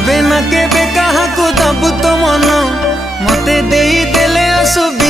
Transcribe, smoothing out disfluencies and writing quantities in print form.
केबे ना केबे कहा को दबु तो मन मते देई देले असु